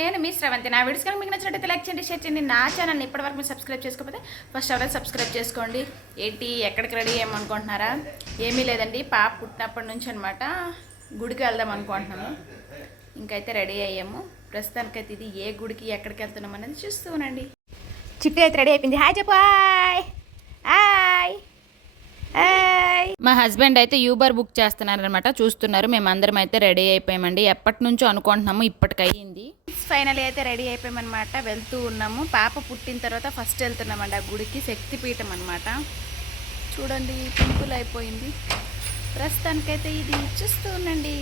నేను మీ శ్రవంతి నా వీడియోస్ కనుక మీకు నచ్చినట్టయితే లైక్ చేయండి షేర్ చేయండి. నా ఛానల్ని ఇప్పటివరకు మీరు సబ్స్క్రైబ్ చేసుకోకపోతే ఫస్ట్ ఎవరైతే సబ్స్క్రైబ్ చేసుకోండి. ఏంటి ఎక్కడికి రెడీ ఏమనుకుంటున్నారా? ఏమీ లేదండి పాప పుట్టినప్పటి నుంచి అనమాట గుడికి వెళ్దాం అనుకుంటున్నాము. ఇంకైతే రెడీ అయ్యాము. ప్రస్తుతానికైతే ఇది ఏ గుడికి ఎక్కడికి వెళ్తున్నాం అనేది చూస్తూ ఉండండి. చిట్టి అయితే రెడీ అయిపోయింది. హాయ్ చెప్పు హాయ్. హాయ్. మా హస్బెండ్ అయితే యూబర్ బుక్ చేస్తున్నారనమాట చూస్తున్నారు మేమందరం అయితే రెడీ అయిపోయామండి. ఎప్పటి నుంచో అనుకుంటున్నాము ఇప్పటికి అయ్యింది ఫైనల్ అయితే రెడీ అయిపోయామన్నమాట. వెళ్తూ ఉన్నాము. పాప పుట్టిన తర్వాత ఫస్ట్ వెళ్తున్నామండి ఆ గుడికి శక్తిపీఠం అనమాట చూడండి పింపుల్ అయిపోయింది. ప్రస్తుతానికైతే ఇది చూస్తూ ఉండండి.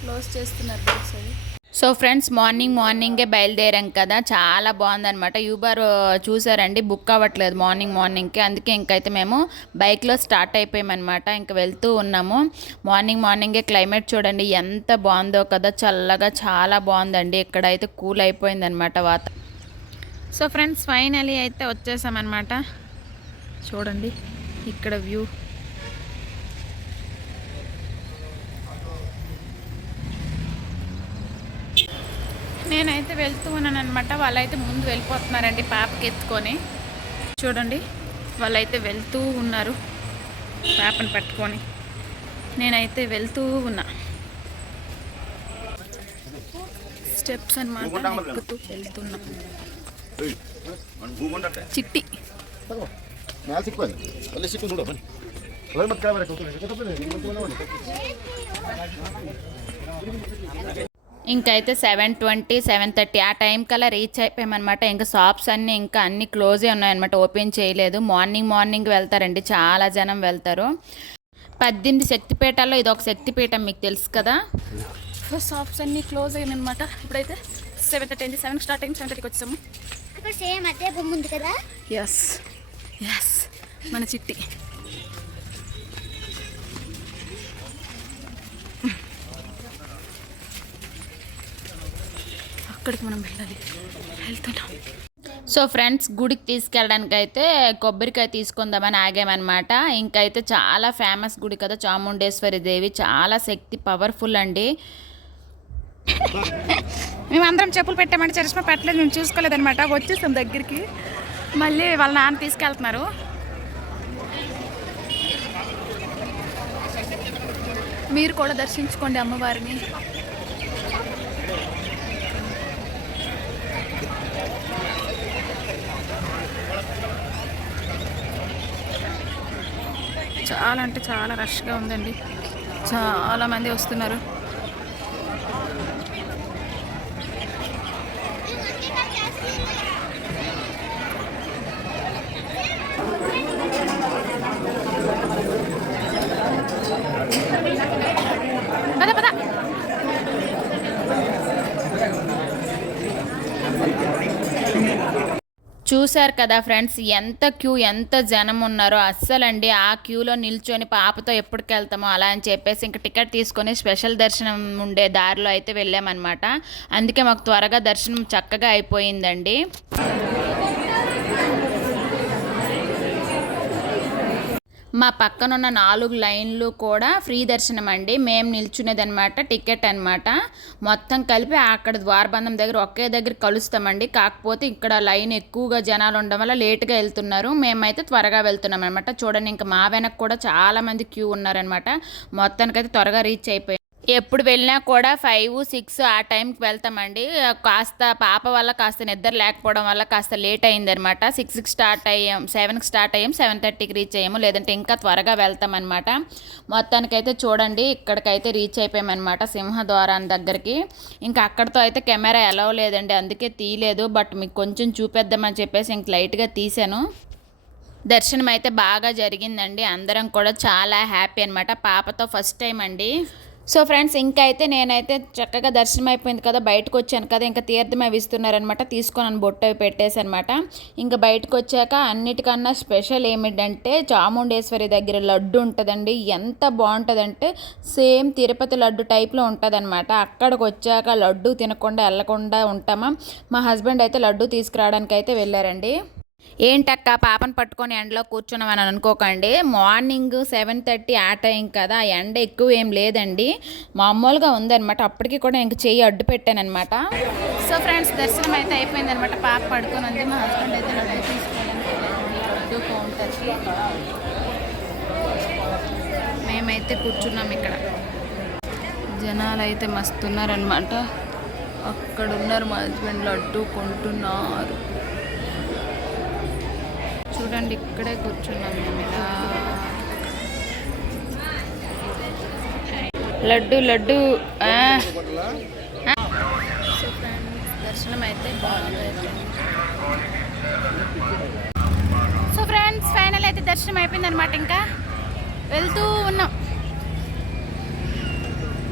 క్లోజ్ చేస్తున్నారు బుక్స్ అవి సో ఫ్రెండ్స్ మార్నింగ్ మార్నింగే బయలుదేరాం కదా. చాలా బాగుందనమాట యూబర్ చూసారండి? బుక్ అవ్వట్లేదు మార్నింగ్ మార్నింగ్కి. అందుకే ఇంకైతే మేము బైక్లో స్టార్ట్ అయిపోయామన్నమాట. ఇంక వెళ్తూ ఉన్నాము. మార్నింగ్ మార్నింగే క్లైమేట్ చూడండి. ఎంత బాగుందో కదా. చల్లగా చాలా బాగుందండి. ఇక్కడైతే కూల్ అయిపోయిందనమాట వాత. సో ఫ్రెండ్స్ ఫైనలీ అయితే వచ్చేసామన్నమాట. చూడండి. ఇక్కడ వ్యూ. అయితే వెళ్తూ ఉన్నాను అనమాట వాళ్ళైతే ముందు వెళ్ళిపోతున్నారండి పాపకి ఎత్తుకొని. చూడండి వాళ్ళైతే వెళ్తూ ఉన్నారు పాపను పట్టుకొని. నేనైతే వెళ్తూ ఉన్నా. స్టెప్స్ అనమాట ఎక్కుతూ వెళ్తున్నా. చిట్టి. ఇంకైతే సెవెన్ ట్వంటీ సెవెన్ థర్టీ ఆ టైం కల్లా రీచ్ అయిపోయామన్నమాట. ఇంకా షాప్స్ అన్నీ ఇంకా అన్ని క్లోజే ఉన్నాయన్నమాట. ఓపెన్ చేయలేదు. మార్నింగ్ మార్నింగ్ వెళ్తారండి. చాలా జనం వెళ్తారు. పద్దెనిమిది శక్తిపీఠాల్లో ఇది ఒక శక్తిపీఠం మీకు తెలుసు కదా? షాప్స్ అన్నీ క్లోజ్ అయ్యాయన్నమాట. ఇప్పుడైతే సెవెన్ థర్టీ అండి సెవెన్ స్టార్ట్ అయింది. సెవెన్ థర్టీకి వచ్చాము సేమ్ అదే బొమ్మ ఉంది కదా? ఎస్ ఎస్ మన చిట్టి. అక్కడికి మనం వెళ్ళాలి? వెళ్తున్నాం. సో ఫ్రెండ్స్ గుడికి తీసుకెళ్ళడానికి అయితే కొబ్బరికాయ తీసుకుందామని ఆగామన్నమాట. ఇంకైతే చాలా ఫేమస్ గుడి కదా చాముండేశ్వరి దేవి. చాలా శక్తి పవర్ఫుల్ అండి. మేమందరం చెప్పులు పెట్టామంటే చరిష్మా పెట్టలేదు మేము చూసుకోలేదన్నమాట. వచ్చేసాం దగ్గరికి. మళ్ళీ వాళ్ళ నాన్న తీసుకెళ్తున్నారు. మీరు కూడా దర్శించుకోండి అమ్మవారిని. చాలా అంటే చాలా రష్గా ఉందండి. చాలా మంది వస్తున్నారు. చూశారు కదా ఫ్రెండ్స్ ఎంత క్యూ ఎంత జనం ఉన్నారో. అస్సలండి ఆ క్యూలో నిల్చొని పాపతో ఎప్పటికి వెళ్తామో అలా అని చెప్పేసి ఇంకా టికెట్ తీసుకొని స్పెషల్ దర్శనం ఉండే దారిలో అయితే వెళ్ళామన్నమాట. అందుకే మాకు త్వరగా దర్శనం చక్కగా అయిపోయిందండి. మా పక్కనున్న నాలుగు లైన్లు కూడా ఫ్రీ దర్శనం అండి మేము నిల్చునేది అనమాట టికెట్ అనమాట మొత్తం కలిపి అక్కడ ద్వారబంధం దగ్గర ఒకే దగ్గర కలుస్తామండి. కాకపోతే ఇక్కడ లైన్ ఎక్కువగా జనాలు ఉండడం వల్ల లేటుగా వెళ్తున్నారు. మేమైతే త్వరగా వెళ్తున్నాం అనమాట చూడండి ఇంకా మా వెనక్కి కూడా చాలా మంది క్యూ ఉన్నారనమాట మొత్తానికైతే త్వరగా రీచ్ అయిపోయింది ఎప్పుడు వెళ్ళినా కూడా ఫైవ్ సిక్స్ ఆ టైంకి వెళ్తామండి. కాస్త పాప వల్ల కాస్త నిద్ర లేకపోవడం వల్ల కాస్త లేట్ అయిందనమాట సిక్స్కి స్టార్ట్ అయ్యాం సెవెన్కి స్టార్ట్ అయ్యాం సెవెన్ థర్టీకి రీచ్ అయ్యాము. లేదంటే ఇంకా త్వరగా వెళ్తామన్నమాట. మొత్తానికైతే చూడండి ఇక్కడికైతే రీచ్ అయిపోయామన్నమాట సింహద్వారాన్ని దగ్గరికి. ఇంకా అక్కడితో అయితే కెమెరా ఎలా లేదండి అందుకే తీయలేదు. బట్ మీకు కొంచెం చూపేద్దామని చెప్పేసి ఇంక లైట్గా తీశాను. దర్శనం అయితే బాగా జరిగిందండి. అందరం కూడా చాలా హ్యాపీ అనమాట పాపతో ఫస్ట్ టైం అండి. సో ఫ్రెండ్స్ ఇంకా అయితే నేనైతే చక్కగా దర్శనం అయిపోయింది కదా బయటకు వచ్చాను కదా ఇంకా తీర్థం అవి ఇస్తున్నారనమాట తీసుకొని బొట్టు పెట్టేసి అనమాట ఇంకా బయటకు వచ్చాక అన్నిటికన్నా స్పెషల్ ఏమిటంటే చాముండేశ్వరి దగ్గర లడ్డు ఉంటుందండి. ఎంత బాగుంటుందంటే సేమ్ తిరుపతి లడ్డు టైప్లో ఉంటుందన్నమాట. అక్కడికి వచ్చాక లడ్డు తినకుండా వెళ్ళకుండా ఉంటామా? మా హస్బెండ్ అయితే లడ్డు తీసుకురావడానికి అయితే వెళ్ళారండి. ఏంటక్క పాపను పట్టుకొని ఎండలో కూర్చున్నామని అనుకోకండి. మార్నింగ్ సెవెన్ థర్టీ ఆ టైం కదా ఆ ఎండ ఎక్కువ ఏం లేదండి. మామూలుగా ఉందన్నమాట. అప్పటికి కూడా ఇంక చెయ్యి అడ్డు పెట్టానమాట సో ఫ్రెండ్స్ దర్శనం అయితే అయిపోయింది అనమాట పాప పడుకొని ఉంది మా హస్బెండ్ అయితే లడ్డు తీసుకోవడానికి మేమైతే కూర్చున్నాం ఇక్కడ. జనాలు అయితే మస్తున్నారనమాట అక్కడ ఉన్నారు మా హస్బెండ్ లడ్డు కొంటున్నారు చూడండి ఇక్కడే కూర్చున్నాం మేము ఇలా. లడ్డు లడ్డు ఆ. సో ఫ్రెండ్స్ దర్శనం అయితే బాగుంది. సో ఫ్రెండ్స్ ఫైనల్ అయితే దర్శనం అయిపోయింది అనమాట ఇంకా. వెళ్తూ ఉన్నాం.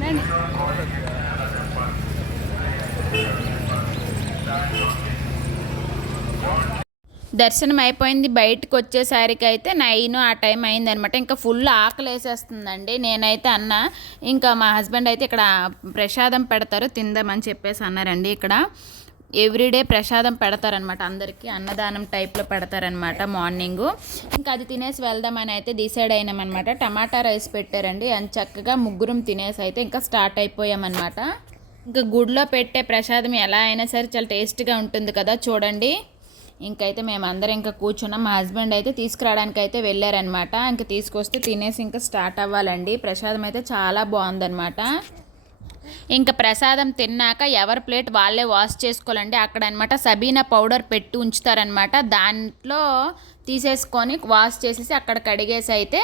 రండి. దర్శనం అయిపోయింది బయటకు వచ్చేసరికి అయితే నైన్ ఆ టైం అయిందనమాట. ఇంకా ఫుల్ ఆకలి వేసేస్తుందండి నేనైతే అన్న ఇంకా మా హస్బెండ్ అయితే ఇక్కడ ప్రసాదం పెడతారు తిందామని చెప్పేసి అన్నారండి ఇక్కడ. ఎవ్రీడే ప్రసాదం పెడతారనమాట అందరికీ. అన్నదానం టైప్లో పెడతారనమాట మార్నింగ్. ఇంకా అది తినేసి వెళ్దామని అయితే డిసైడ్ అయినామన్నమాట టమాటా రైస్ పెట్టారండి. అని చక్కగా ముగ్గురం తినేసి అయితే ఇంకా స్టార్ట్ అయిపోయామన్నమాట ఇంకా గుడిలో పెట్టే ప్రసాదం ఎలా అయినా సరే చాలా టేస్ట్గా ఉంటుంది కదా చూడండి. ఇంకైతే మేము ఇంకా కూర్చున్నాం. మా హస్బెండ్ అయితే తీసుకురావడానికి అయితే వెళ్ళారనమాట ఇంకా తీసుకొస్తే తినేసి ఇంకా స్టార్ట్ అవ్వాలండి. ప్రసాదం అయితే చాలా బాగుందన్నమాట. ఇంకా ప్రసాదం తిన్నాక ఎవరి ప్లేట్ వాళ్ళే వాష్ చేసుకోవాలండి. అక్కడ అనమాట సబీనా పౌడర్ పెట్టి ఉంచుతారనమాట దాంట్లో తీసేసుకొని వాష్ చేసేసి అక్కడ కడిగేసి అయితే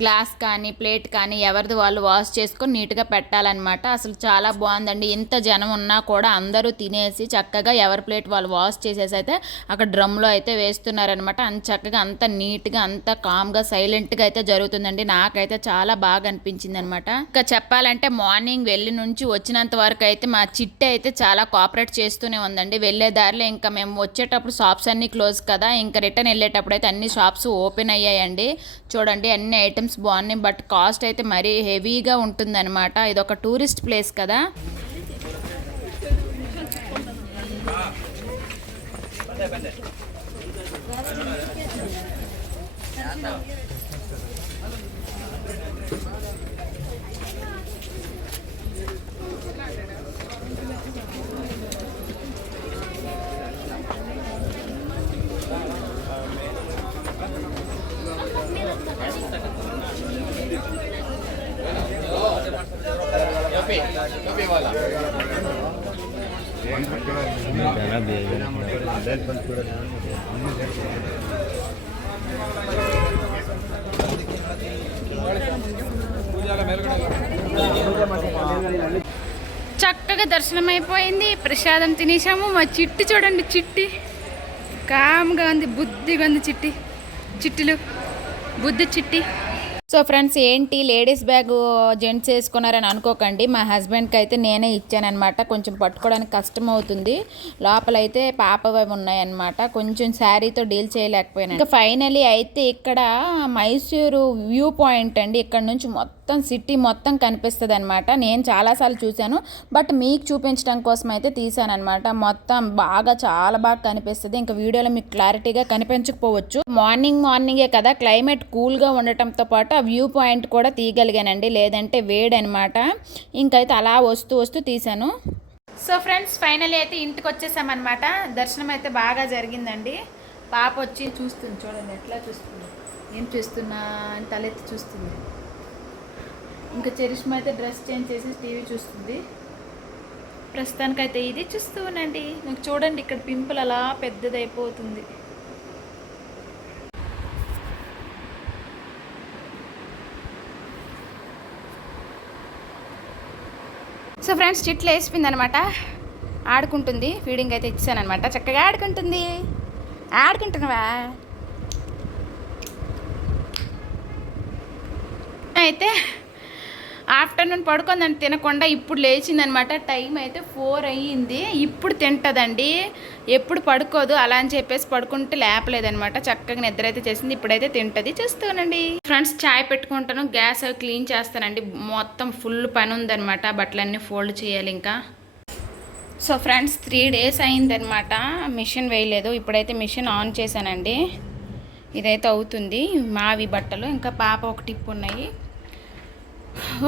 గ్లాస్ కానీ ప్లేట్ కానీ ఎవరిది వాళ్ళు వాష్ చేసుకొని నీట్గా పెట్టాలన్నమాట. అసలు చాలా బాగుందండి. ఇంత జనం ఉన్నా కూడా అందరూ తినేసి చక్కగా ఎవరి ప్లేట్ వాళ్ళు వాష్ చేసేసి అయితే అక్కడ డ్రమ్లో అయితే వేస్తున్నారనమాట అంత చక్కగా అంత నీట్గా అంత కామ్గా సైలెంట్గా అయితే జరుగుతుందండి. నాకైతే చాలా బాగా అనిపించింది అనమాట ఇంకా చెప్పాలంటే మార్నింగ్ వెళ్ళి నుంచి వచ్చినంత వరకు అయితే మా చిట్టి అయితే చాలా కోఆపరేట్ చేస్తూనే ఉందండి. వెళ్ళే దారిలో ఇంకా మేము వచ్చేటప్పుడు షాప్స్ అన్నీ క్లోజ్ కదా ఇంకా రిటర్న్ వెళ్ళేటప్పుడు అయితే అన్ని షాప్స్ ఓపెన్ అయ్యాయండి. చూడండి అన్ని ఐటమ్స్ బాగున్నాయి. బట్ కాస్ట్ అయితే మరీ హెవీగా ఉంటుందన్నమాట. ఇది ఒక టూరిస్ట్ ప్లేస్ కదా. చక్కగా దర్శనం అయిపోయింది ప్రసాదం తినేసాము మా చిట్టి చూడండి చిట్టి. కామ్గా ఉంది బుద్ధిగా ఉంది చిట్టి. చిట్టులు. బుద్ధి చిట్టి. సో ఫ్రెండ్స్ ఏంటి లేడీస్ బ్యాగ్ జెంట్స్ వేసుకున్నారని అనుకోకండి. మా హస్బెండ్కి అయితే నేనే ఇచ్చానమాట కొంచెం పట్టుకోవడానికి కష్టం అవుతుంది. లోపలైతే పాపవి ఉన్నాయన్నమాట. కొంచెం శారీతో డీల్ చేయలేకపోయాను. ఇంకా ఫైనలీ అయితే ఇక్కడ మైసూరు వ్యూ పాయింట్ అండి. ఇక్కడ నుంచి మొత్తం సిటీ మొత్తం కనిపిస్తుంది అనమాట నేను చాలాసార్లు చూశాను. బట్ మీకు చూపించడం కోసం అయితే తీసాను అనమాట మొత్తం బాగా చాలా బాగా కనిపిస్తుంది. ఇంకా వీడియోలో మీకు క్లారిటీగా కనిపించకపోవచ్చు. మార్నింగ్ మార్నింగే కదా. క్లైమేట్ కూల్గా ఉండటంతో పాటు వ్యూ పాయింట్ కూడా తీయగలిగానండి. లేదంటే వేడనమాట. ఇంకైతే అలా వస్తూ వస్తూ తీశాను. సో ఫ్రెండ్స్ ఫైనల్ అయితే ఇంటికి వచ్చేసామన్నమాట దర్శనం అయితే బాగా జరిగిందండి. పాప వచ్చి చూస్తుంది. చూడండి ఎట్లా చూస్తుంది? ఏం చూస్తున్నా? అని తలెత్తి చూస్తుంది. ఇంకా చరిష్మ అయితే డ్రెస్ చేంజ్ చేసి టీవీ చూస్తుంది. ప్రస్తుతానికైతే ఇది చూస్తూ ఉండండి. నాకు చూడండి ఇక్కడ పింపుల్ అలా పెద్దదైపోతుంది. సో ఫ్రెండ్స్ చిట్లు వేసిపోయింది అనమాట ఆడుకుంటుంది. ఫీడింగ్ అయితే ఇచ్చాను అనమాట చక్కగా ఆడుకుంటుంది. ఆడుకుంటున్నావా? అయితే ఆఫ్టర్నూన్ పడుకుందని తినకుండా ఇప్పుడు లేచిందనమాట. టైం అయితే ఫోర్ అయ్యింది. ఇప్పుడు తింటుందండి. ఎప్పుడు పడుకోదు. అలా అని చెప్పేసి పడుకుంటే లేపలేదనమాట. చక్కగా నిద్ర అయితే చేసింది. ఇప్పుడైతే తింటుంది. చేస్తానండి. ఫ్రెండ్స్ చాయ్ పెట్టుకుంటాను. గ్యాస్ అవి క్లీన్ చేస్తానండి. మొత్తం ఫుల్ పని ఉందనమాట. బట్టలన్నీ ఫోల్డ్ చేయాలి ఇంకా. సో ఫ్రెండ్స్ త్రీ డేస్ అయిందనమాట. మిషన్ వేయలేదు. ఇప్పుడైతే మిషన్ ఆన్ చేశానండి. ఇదైతే అవుతుంది. మావి బట్టలు. ఇంకా పాప ఒక టిప్ ఉన్నాయి.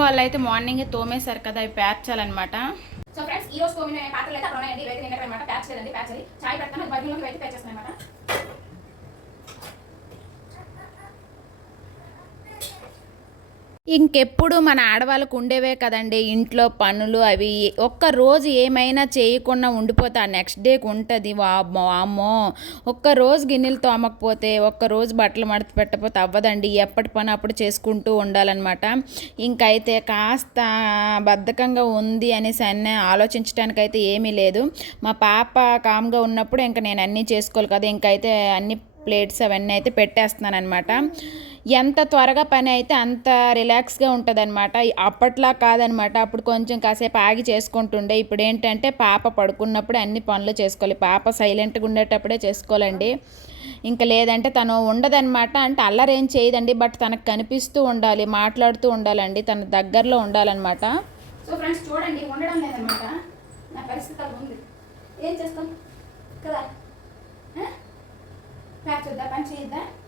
వాళ్ళైతే మార్నింగే తోమేశారు కదా అవి పేర్చాలన్నమాట సో ఫ్రెండ్స్ ఈ రోజు తోమిన పాత్రలు అయితే అక్కడ ఉన్నాయండి. ఇవైతే నిన్నటి అనమాట ప్యాచ్ లేదండి ప్యాచ్ అది చాయ్ పెడతాను. అది అయితే ప్యాచ్ చేస్తాను అనమాట ఇంకెప్పుడు మన ఆడవాళ్ళకు ఉండేవే కదండి. ఇంట్లో పనులు అవి ఒక్క రోజు ఏమైనా చేయకుండా ఉండిపోతే ఆ నెక్స్ట్ డేకి ఉంటుంది. వామ్మో వామ్మో. ఒక్క రోజు గిన్నెలు తోమకపోతే ఒక్క రోజు బట్టలు మడత పెట్టకపోతే అవ్వదండి. ఎప్పటి పని అప్పుడు చేసుకుంటూ ఉండాలన్నమాట. ఇంకైతే కాస్త బద్ధకంగా ఉంది అనేసి అన్నీ ఆలోచించడానికైతే ఏమీ లేదు. మా పాప కామ్గా ఉన్నప్పుడు ఇంకా నేను అన్నీ చేసుకోవాలి కదా. ఇంకైతే అన్ని ప్లేట్స్ అవన్నీ అయితే పెట్టేస్తున్నాను అనమాట ఎంత త్వరగా పని అయితే అంత రిలాక్స్గా ఉంటుంది అనమాట అప్పట్లా కాదనమాట అప్పుడు కొంచెం కాసేపు ఆగి చేసుకుంటుండే. ఇప్పుడు ఏంటంటే పాప పడుకున్నప్పుడు అన్ని పనులు చేసుకోవాలి. పాప సైలెంట్గా ఉండేటప్పుడే చేసుకోవాలండి. ఇంకా లేదంటే తను ఉండదనమాట అంటే అల్లరేం చేయదండి. బట్ తనకు కనిపిస్తూ ఉండాలి మాట్లాడుతూ ఉండాలండి. తన దగ్గరలో ఉండాలన్నమాట. సో ఫ్రెండ్స్ చూడండి ఉండడం లేదనమాట నా పరిస్థితి ఉంది. ఏం చేస్తాం కదా ప్యాక్ చూద్దా పని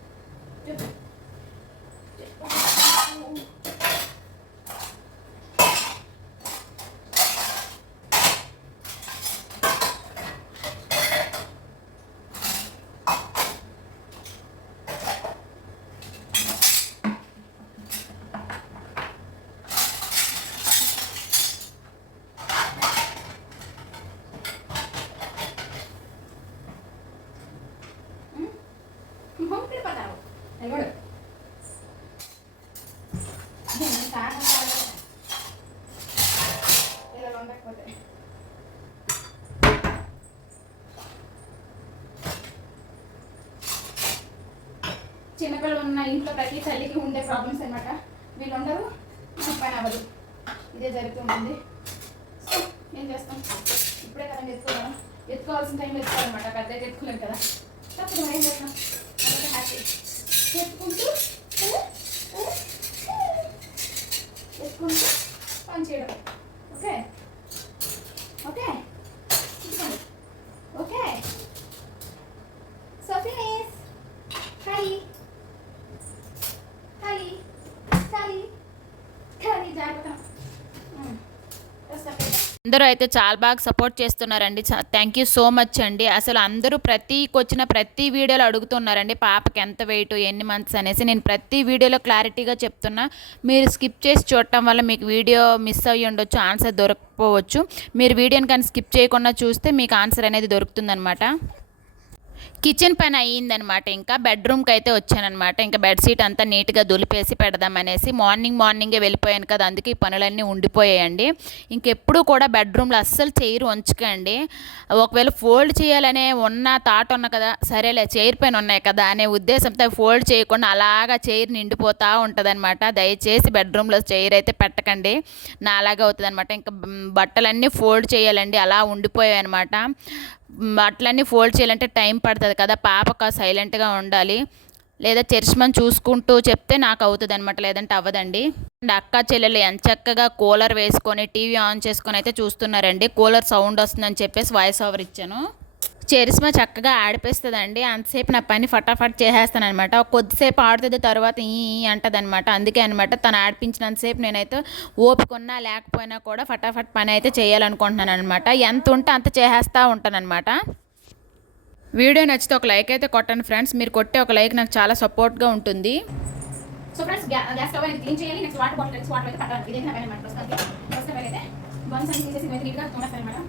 చిన్నపిల్లలు ఉన్న ఇంట్లో ప్రతి తల్లికి ఉండే ప్రాబ్లమ్స్ అనమాట వీళ్ళు ఉండరు మన పని అవ్వదు ఇదే జరుగుతుంది సో ఏం చేస్తాం? ఇప్పుడే కదా ఎత్తుకోవాలి ఎత్తుకోవాల్సిన టైం ఎత్తుకోవాలన్నమాట. పెద్ద అయితే ఎత్తుకోలేం కదా. తప్పదు ఏం చేస్తాం? అందరూ అయితే చాలా బాగా సపోర్ట్ చేస్తున్నారండి. థ్యాంక్ యూ సో మచ్ అండి. అసలు అందరూ ప్రతికి వచ్చిన ప్రతి వీడియోలో అడుగుతున్నారండి పాపకి ఎంత వెయిట్ ఎన్ని మంత్స్ అనేసి. నేను ప్రతి వీడియోలో క్లారిటీగా చెప్తున్నా. మీరు స్కిప్ చేసి చూడటం వల్ల మీకు వీడియో మిస్ అయ్యి ఉండొచ్చు ఆన్సర్ దొరకపోవచ్చు. మీరు వీడియోని కానీ స్కిప్ చేయకుండా చూస్తే మీకు ఆన్సర్ అనేది దొరుకుతుందనమాట కిచెన్ పని అయ్యిందనమాట. ఇంకా బెడ్రూమ్కి అయితే వచ్చానమాట ఇంకా బెడ్షీట్ అంతా నీట్గా దులిపేసి పెడదామనేసి మార్నింగ్ మార్నింగే వెళ్ళిపోయాను కదా అందుకే ఈ పనులన్నీ ఉండిపోయాయండి. ఇంకెప్పుడు కూడా బెడ్రూమ్లో అస్సలు చైర్ ఉంచకండి ఒకవేళ ఫోల్డ్ చేయాలనే ఉన్న థాట్ ఉన్న కదా సరేలే చైర్ పైన ఉన్నాయి కదా అనే ఉద్దేశంతో ఫోల్డ్ చేయకుండా అలాగా చైర్ నిండిపోతూ ఉంటుందన్నమాట దయచేసి బెడ్రూమ్లో చైర్ అయితే పెట్టకండి. నా అలాగే అవుతుంది అనమాట ఇంకా బట్టలన్నీ ఫోల్డ్ చేయాలండి. అలా ఉండిపోయాయి అనమాట బట్టలన్నీ ఫోల్డ్ చేయాలంటే టైం పడుతుంది కదా. పాపక సైలెంట్గా ఉండాలి. లేదా చరిష్మని చూసుకుంటూ చెప్తే నాకు అవుతుంది అనమాట లేదంటే అవ్వదండి. అండ్ అక్క చెల్లెలు ఎంచక్కగా కూలర్ వేసుకొని టీవీ ఆన్ చేసుకొని అయితే చూస్తున్నారండి. కూలర్ సౌండ్ వస్తుందని చెప్పేసి వాయిస్ ఓవర్ ఇచ్చాను. చరిష్మా చక్కగా ఆడిపిస్తుందండి. అంతసేపు నా పని ఫటాఫట్ చేసేస్తాను అనమాట కొద్దిసేపు ఆడుతుంది తర్వాత ఈ అంటది అనమాట అందుకే అనమాట తను ఆడిపించినంతసేపు నేనైతే ఓపుకున్నా లేకపోయినా కూడా ఫటాఫట్ పని అయితే చేయాలనుకుంటున్నాను అనమాట ఎంత ఉంటే అంత చేసేస్తూ ఉంటాను అనమాట వీడియో నచ్చితే ఒక లైక్ అయితే కొట్టండి ఫ్రెండ్స్. మీరు కొట్టే ఒక లైక్ నాకు చాలా సపోర్ట్గా ఉంటుంది. సో ఫ్రెండ్స్ గ్యాస్ స్టవ్ అనేది క్లీన్ చేయాలి. Next water bottle next water అయితే పట్టాలి ఇదే నా పని అనమాట ప్రస్తుతానికి ప్రస్తుతం అయితే బన్స్ అన్ని తీసేసి ఇవైతే నీట్గా తోమేస్తాను అనమాట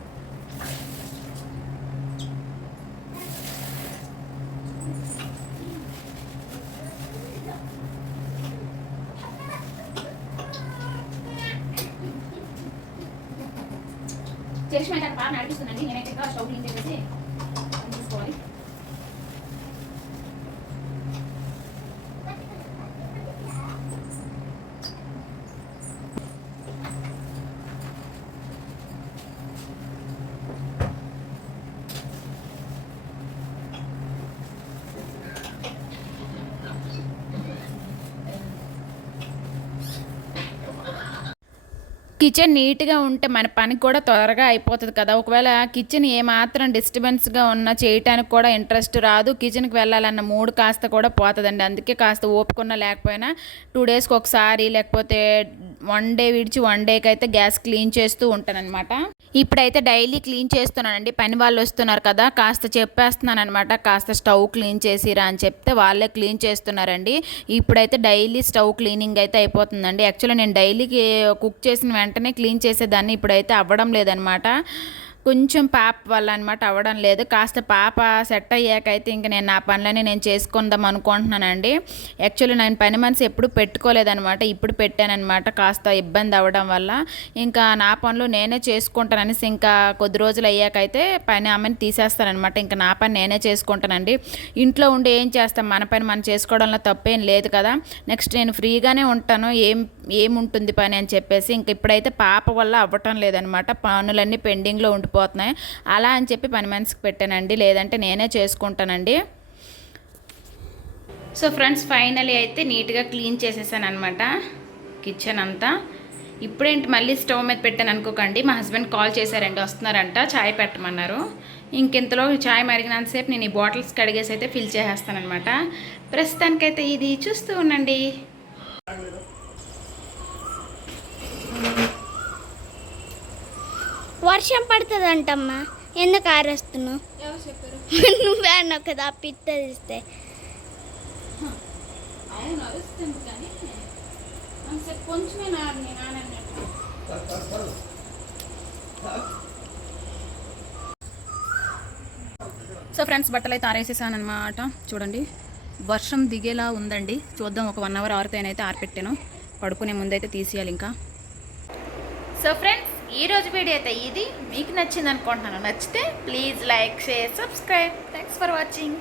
చేసి బాగా నడిపిస్తుందండి నేనైతే స్టవ్ క్లీన్ చేసేసి కిచెన్ నీట్గా ఉంటే మన పని కూడా త్వరగా అయిపోతుంది కదా. ఒకవేళ కిచెన్ ఏమాత్రం డిస్టర్బెన్స్గా ఉన్నా చేయటానికి కూడా ఇంట్రెస్ట్ రాదు. కిచెన్కి వెళ్ళాలన్న మూడు కాస్త కూడా పోతుందండి. అందుకే కాస్త ఓపుకున్న లేకపోయినా టూ డేస్కి ఒకసారి లేకపోతే వన్ డే విడిచి వన్ డేకి అయితే గ్యాస్ క్లీన్ చేస్తూ ఉంటానన్నమాట. ఇప్పుడైతే డైలీ క్లీన్ చేస్తున్నానండి. పని వాళ్ళు వస్తున్నారు కదా కాస్త చెప్పేస్తున్నాను అనమాట కాస్త స్టవ్ క్లీన్ చేసిరా అని చెప్తే వాళ్ళే క్లీన్ చేస్తున్నారండి. ఇప్పుడైతే డైలీ స్టవ్ క్లీనింగ్ అయితే అయిపోతుందండి. యాక్చువల్లీ నేను డైలీకి కుక్ చేసిన వెంటనే క్లీన్ చేసేదాన్ని ఇప్పుడైతే అవ్వడం లేదనమాట కొంచెం పాప వల్ల అనమాట అవ్వడం లేదు. కాస్త పాప సెట్ అయ్యాక అయితే ఇంక నేను నా పనులని నేను చేసుకుందాం అనుకుంటున్నానండి. యాక్చువల్లీ నేను పని మనసు ఎప్పుడు పెట్టుకోలేదనమాట. ఇప్పుడు పెట్టానమాట కాస్త ఇబ్బంది అవ్వడం వల్ల. ఇంకా నా పనులు నేనే చేసుకుంటాననేసి ఇంకా కొద్ది రోజులు అయ్యాక అయితే పని ఆమెను తీసేస్తానమాట ఇంకా నా పని నేనే చేసుకుంటానండి. ఇంట్లో ఉండి ఏం చేస్తాం? మన పని మనం చేసుకోవడంలో తప్పేం లేదు కదా. నెక్స్ట్ నేను ఫ్రీగానే ఉంటాను. ఏం ఏముంటుంది పని అని చెప్పేసి ఇంక ఇప్పుడైతే పాప వల్ల అవ్వటం లేదనమాట. పనులన్నీ పెండింగ్లో ఉండిపోతున్నాయి అలా అని చెప్పి పని మనిషికి పెట్టానండి. లేదంటే నేనే చేసుకుంటానండి. సో ఫ్రెండ్స్ ఫైనలీ అయితే నీట్గా క్లీన్ చేసేసాను అనమాట కిచెన్ అంతా. ఇప్పుడేంటి మళ్ళీ స్టవ్ మీద పెట్టాను అనుకోకండి. మా హస్బెండ్ కాల్ చేశారండి వస్తున్నారంట చాయ్ పెట్టమన్నారు. ఇంకెంతలో చాయ్ మరిగినంతసేపు నేను ఈ బాటిల్స్ కడిగేసి అయితే ఫిల్ చేసేస్తానమాట ప్రస్తుతానికైతే ఇది చూస్తూ ఉండండి. వర్షం పడుతుంది అంటమ్మా ఎందుకు ఆరేస్తున్నావు? నువ్వే అన్నావు కదా పిత్త తీస్తే. సో ఫ్రెండ్స్ బట్టలు అయితే ఆరేసేసాను అనమాట చూడండి వర్షం దిగేలా ఉందండి. చూద్దాం ఒక వన్ అవర్ ఆరితేనైతే ఆరిపెట్టాను. పడుకునే ముందైతే తీసేయాలి ఇంకా. సో ఫ్రెండ్స్ ఈ రోజు వీడియో అయితే ఇది. మీకు నచ్చింది అనుకుంటున్నాను నచ్చితే please like share subscribe. Thanks for watching